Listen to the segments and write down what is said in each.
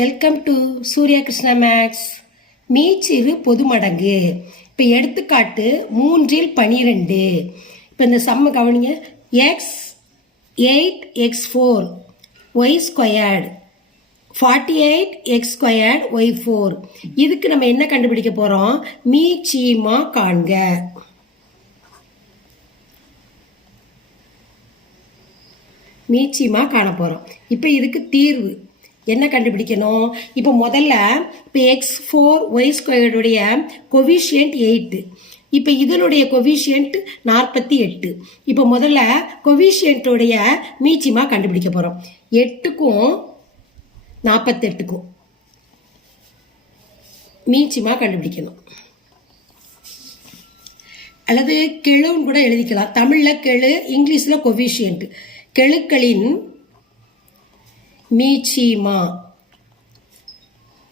Welcome to Surya Krishna maths மீச்சிறு பொதுமடங்கு இப்போ எடுத்துக்காட்டு மூன்றில் பனிரெண்டு. இப்போ இந்த சம்ம கவனிங்க. X eight x four y squared forty eight x squared y four இதுக்கு நம்ம என்ன கண்டுபிடிக்க போகிறோம் மீச்சீமா காண்க. மீச்சியமாக காண போகிறோம் இப்போ இதுக்கு தீர்வு. என்ன கண்டுபிடிக்கணும்? இப்போ முதல்ல இப்போ எக்ஸ் ஃபோர் ஒய் ஸ்கொயர்டுடைய கொவிஷியன்ட் எயிட்டு இப்போ இதனுடைய கொவிஷியன்ட் நாற்பத்தி எட்டு. இப்போ முதல்ல கொவிஷியன்ட்டுடைய மீச்சிமா கண்டுபிடிக்க போகிறோம் எட்டுக்கும் நாற்பத்தெட்டுக்கும் மீச்சிமா கண்டுபிடிக்கணும். அல்லது கெழுன்னு கூட எழுதிக்கலாம். தமிழில் கெழு இங்கிலீஷில் கொவிஷியன்ட் கெழுக்களின் மீச்சிமா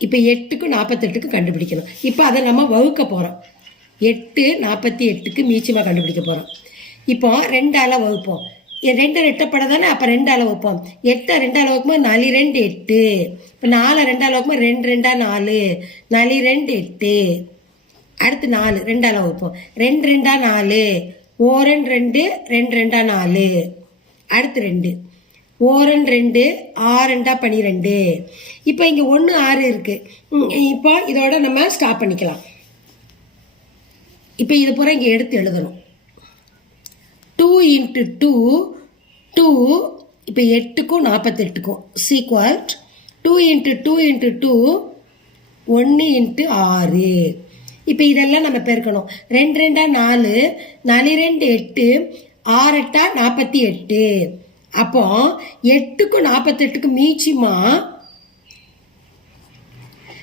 இப்போ எட்டுக்கு நாற்பத்தெட்டுக்கு கண்டுபிடிக்கணும். இப்போ அதை நம்ம வகுக்க போகிறோம் எட்டு நாற்பத்தி எட்டுக்கு மீச்சிமா கண்டுபிடிக்க போகிறோம் இப்போ ரெண்டால வகுப்போம். ரெண்டு ரெட்டப்பட தானே அப்போ ரெண்டால் வகுப்போம். எட்டை ரெண்டால் வகுக்கும்போது நாலு ரெண்டு எட்டு. இப்போ நாலு ரெண்டால் வகுக்கும்போது ரெண்டு ரெண்டா நாலு. நாலு ரெண்டு எட்டு. அடுத்து நாலு ரெண்டால வகுப்போம். ரெண்டு ரெண்டா நாலு. ஓரன் ரெண்டு ரெண்டு ரெண்டா நாலு. அடுத்து ரெண்டு. ஓரன் ரெண்டு ஆறண்டா பனிரெண்டு. இப்போ இங்கே ஒன்று ஆறு இருக்குது இப்போ இதோட நம்ம ஸ்டாப் பண்ணிக்கலாம். இப்போ இது பூரா இங்கே எடுத்து எழுதணும். டூ இன்ட்டு டூ டூ இப்போ எட்டுக்கும் நாற்பத்தெட்டுக்கும் equal two into two into two ஒன்று இன்ட்டு ஆறு. இப்போ இதெல்லாம் நம்ம பெருக்கணும். ரெண்டு ரெண்டா நாலு நாலு ரெண்டு எட்டு ஆறு எட்டா நாற்பத்தி எட்டு. அப்போ எட்டுக்கும் நாற்பத்தெட்டுக்கும் மீச்சிமா?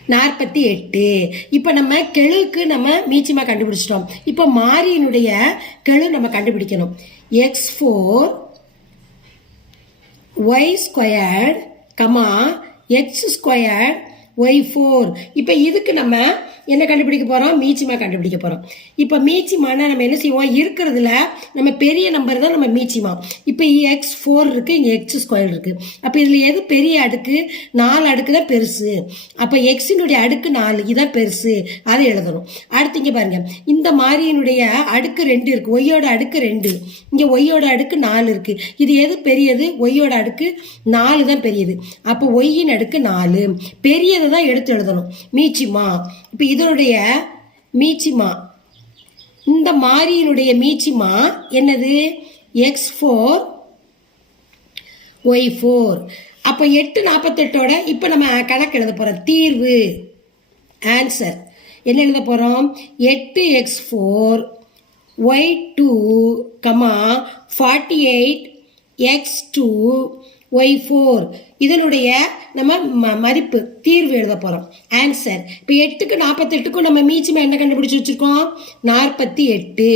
நாற்பத்தி எட்டு இப்போ நம்ம கெழுக்கு நம்ம மீச்சிமா கண்டுபிடிச்சிட்டோம். இப்போ மாரியினுடைய கெழு நம்ம கண்டுபிடிக்கணும். X four y squared comma x squared y four இப்போ இதுக்கு நம்ம என்ன கண்டுபிடிக்க போகிறோம் மீச்சிமா கண்டுபிடிக்க போகிறோம் இப்போ மீச்சிமானா நம்ம என்ன செய்வோம்? இருக்கிறதுல நம்ம பெரிய நம்பர் தான் நம்ம மீச்சிமா இப்போ எக்ஸ் ஃபோர் இருக்குது இங்கே எக்ஸ் ஸ்கொயர் இருக்குது அப்போ இதில் எது பெரிய அடுக்கு? நாலு அடுக்கு தான் பெருசு. அப்போ எக்ஸினுடைய அடுக்கு நாலு இதான் பெருசு. அதை எழுதணும். அடுத்து இங்கே பாருங்க. இந்த மாதிரியினுடைய அடுக்கு ரெண்டு இருக்குது ஒய்யோட அடுக்கு ரெண்டு. இங்கே ஒய்யோட அடுக்கு நாலு இருக்குது இது எது பெரியது? ஒய்யோட அடுக்கு நாலு தான் பெரியது. அப்போ ஒய்யின் அடுக்கு நாலு. பெரியதை தான் எடுத்து எழுதணும். மீச்சிமா இப்போ இதனுடைய மீச்சிமா. இந்த மாறியினுடைய மீச்சிமா என்னது? எக்ஸ் ஃபோர் ஒய் ஃபோர் அப்போ எட்டு நாற்பத்தெட்டோட இப்போ நம்ம கணக்கு எழுத போகிறோம் தீர்வு ஆன்சர் என்ன எழுத போகிறோம் எட்டு x four y two comma forty eight x two y four இதனுடைய நம்ம ம மதிப்பு தீர்வு எழுத போகிறோம் ஆன்சர் இப்போ எட்டுக்கு நாற்பத்தெட்டுக்கும் நம்ம மீச்சிமா என்ன கண்டுபிடிச்சி வச்சுருக்கோம்? நாற்பத்தி எட்டு.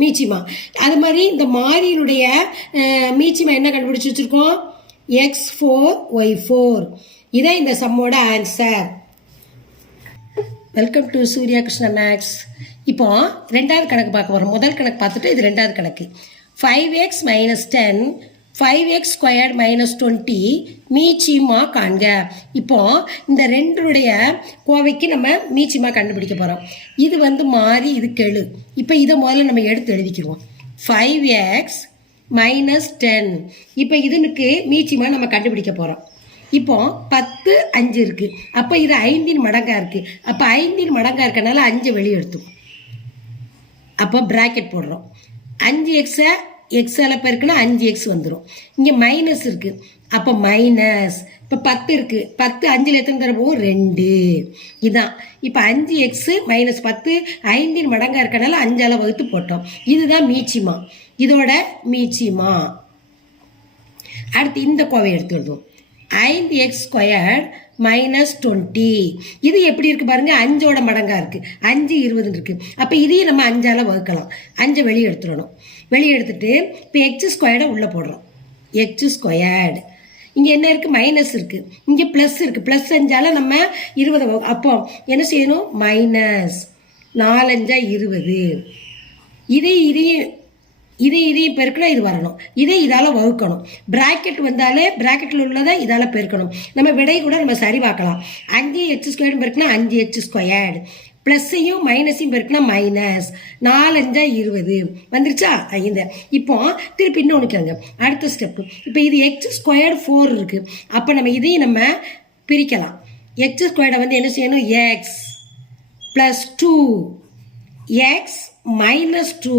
மீச்சிமா. அது மாதிரி இந்த மாரியினுடைய மீச்சிமா என்ன கண்டுபிடிச்சி வச்சுருக்கோம்? எக்ஸ் ஃபோர் ஒய் ஃபோர் இதை இந்த சம்மோட answer welcome to Surya Krishna maths இப்போ ரெண்டாவது கணக்கு பார்க்க போகிறோம் முதல் கணக்கு பார்த்துட்டு இது ரெண்டாவது கணக்கு. Five x minus ten five x squared minus twenty மீச்சிமா காண்க. இப்போ இந்த ரெண்டுடைய கோவைக்கு நம்ம மீச்சிமா கண்டுபிடிக்க போகிறோம் இது வந்து மாறி இது கெழு. இப்போ இதை முதல்ல நம்ம எடுத்து எழுதிக்கிடுவோம். ஃபைவ் எக்ஸ் மைனஸ் டென் இப்போ இதனுக்கு மீச்சிமா நம்ம கண்டுபிடிக்க போகிறோம் இப்போ பத்து அஞ்சு இருக்குது அப்போ இது ஐந்தின் மடங்கா இருக்குது அப்போ ஐந்தின் மடங்கா இருக்கனால அஞ்சு வெளியே எடுத்துக்கும் அப்போ ப்ராக்கெட் போடுறோம். அஞ்சு எக்ஸை எக்ஸால் பெருக்குன்னா அஞ்சு எக்ஸ் வந்துடும் இங்கே மைனஸ் இருக்குது அப்போ மைனஸ் இப்போ பத்து இருக்கு. பத்து அஞ்சில் எத்தனை தரப்போ ரெண்டு. இதான். இப்போ அஞ்சு எக்ஸு மைனஸ் பத்து ஐந்தின் மடங்காக இருக்கனால அஞ்சால் வகுத்து போட்டோம். இதுதான் மீச்சிமா. இதோட மீச்சிமா. அடுத்து இந்த கோவை எடுத்து எழுதுவோம் ஐந்து எக்ஸ் ஸ்கொயர்ட் மைனஸ் டுவெண்ட்டி இது எப்படி இருக்கு பாருங்க? அஞ்சோட மடங்கா இருக்கு. அஞ்சு இருபதுன்னு இருக்கு. அப்போ இதையும் நம்ம அஞ்சால வகுக்கலாம். அஞ்சை வெளியே எடுத்துடணும். வெளியே எடுத்துட்டு இப்போ எக்ஸ் ஸ்கொயர்டை உள்ளே போடுறோம் எக்ஸ் ஸ்கொயர்டு இங்கே என்ன இருக்குது மைனஸ் இருக்குது இங்கே ப்ளஸ் இருக்குது ப்ளஸ் அஞ்சால் நம்ம இருபது அப்போ என்ன செய்யணும்? மைனஸ் நாலஞ்சா இருபது. இதே இதையும் இது இதையும் பெருக்கணும் இது வரணும். இதை இதால் வகுக்கணும். ப்ராக்கெட் வந்தாலே ப்ராக்கெட்டில் உள்ளதை இதால் பெருக்கணும். நம்ம விடை கூட நம்ம சரி பார்க்கலாம் அஞ்சு ஹெச் ஸ்கொயர்னு பெருக்கினா அஞ்சு ஹெச் ஸ்கொயர்டு ப்ளஸ்ஸையும் மைனஸையும் பெருக்கினா மைனஸ் நாலஞ்சா இருபது. வந்துருச்சா? இந்த இப்போ திருப்பி இன்னொன்று கேளுங்க. அடுத்த ஸ்டெப்பு இப்போ இது எக்ஸ் ஸ்கொயர்டு ஃபோர் இருக்குது அப்போ நம்ம இதையும் நம்ம பிரிக்கலாம். எக்ஸ் ஸ்கொயர்டை வந்து என்ன செய்யணும்? X plus two x minus two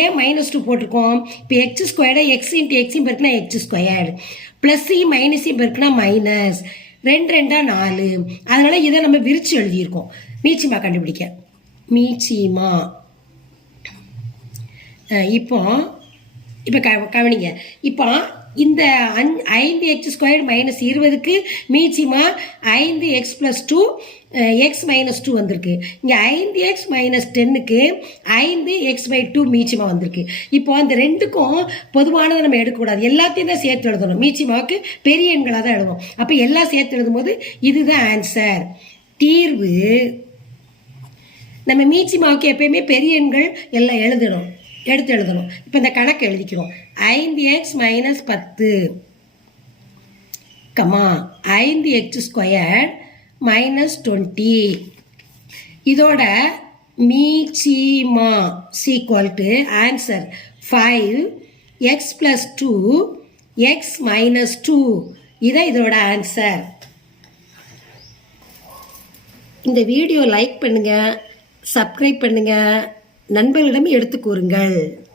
ஏன் மைனஸ் டூ போட்டிருக்கோம்? இப்போ எக்ஸ் ஸ்கொயர்டை எக்ஸ் இன்ட்டு எக்ஸையும் பெருக்குனா எக்ஸ் ஸ்கொயர்டு சி மைனஸையும் பெருக்குனா மைனஸ் ரெண்டு ரெண்டாக நாலு. அதனால் இதை நம்ம விரிச்சு எழுதியிருக்கோம். மீச்சிமா கண்டுபிடிக்க. மீச்சிமா. இப்போ இப்போ க கவனிங்க. இப்போ இந்த அஞ் ஐந்து எக்ஸ் ஸ்கொயர் மைனஸ் இருபதுக்கு மீச்சிமா ஐந்து x plus two x minus two வந்திருக்கு. இங்கே ஐந்து எக்ஸ் மைனஸ் டென்னுக்கு ஐந்து எக்ஸ் பை டூ மீச்சிமா வந்திருக்கு. இப்போ அந்த ரெண்டுக்கும் பொதுவானதை நம்ம எடுக்கக்கூடாது. எல்லாத்தையும் தான் சேர்த்து எழுதணும். மீச்சிமாவுக்கு பெரிய எண்களாக தான் எழுதுவோம். அப்போ எல்லாம் சேர்த்து எழுதும்போது இதுதான் ஆன்சர் தீர்வு. நம்ம மீச்சிமாவுக்கு எப்பயுமே பெரிய எண்கள் எல்லாம் எழுதணும். எடுத்து எழுதணும். இப்போ இந்த கணக்கு எழுதிக்கிறோம். ஐந்து எக்ஸ் மைனஸ் பத்து. கமா ஐந்து எக்ஸ் ஸ்கொயர் மைனஸ் டுவெண்ட்டி இதோட மீச்சிமா equal to answer five x plus two x minus two இதான் இதோட ஆன்சர் இந்த வீடியோ லைக் பண்ணுங்கள் சப்ஸ்கிரைப் பண்ணுங்கள் நண்பர்களிடம் எடுத்து கூறுங்கள்.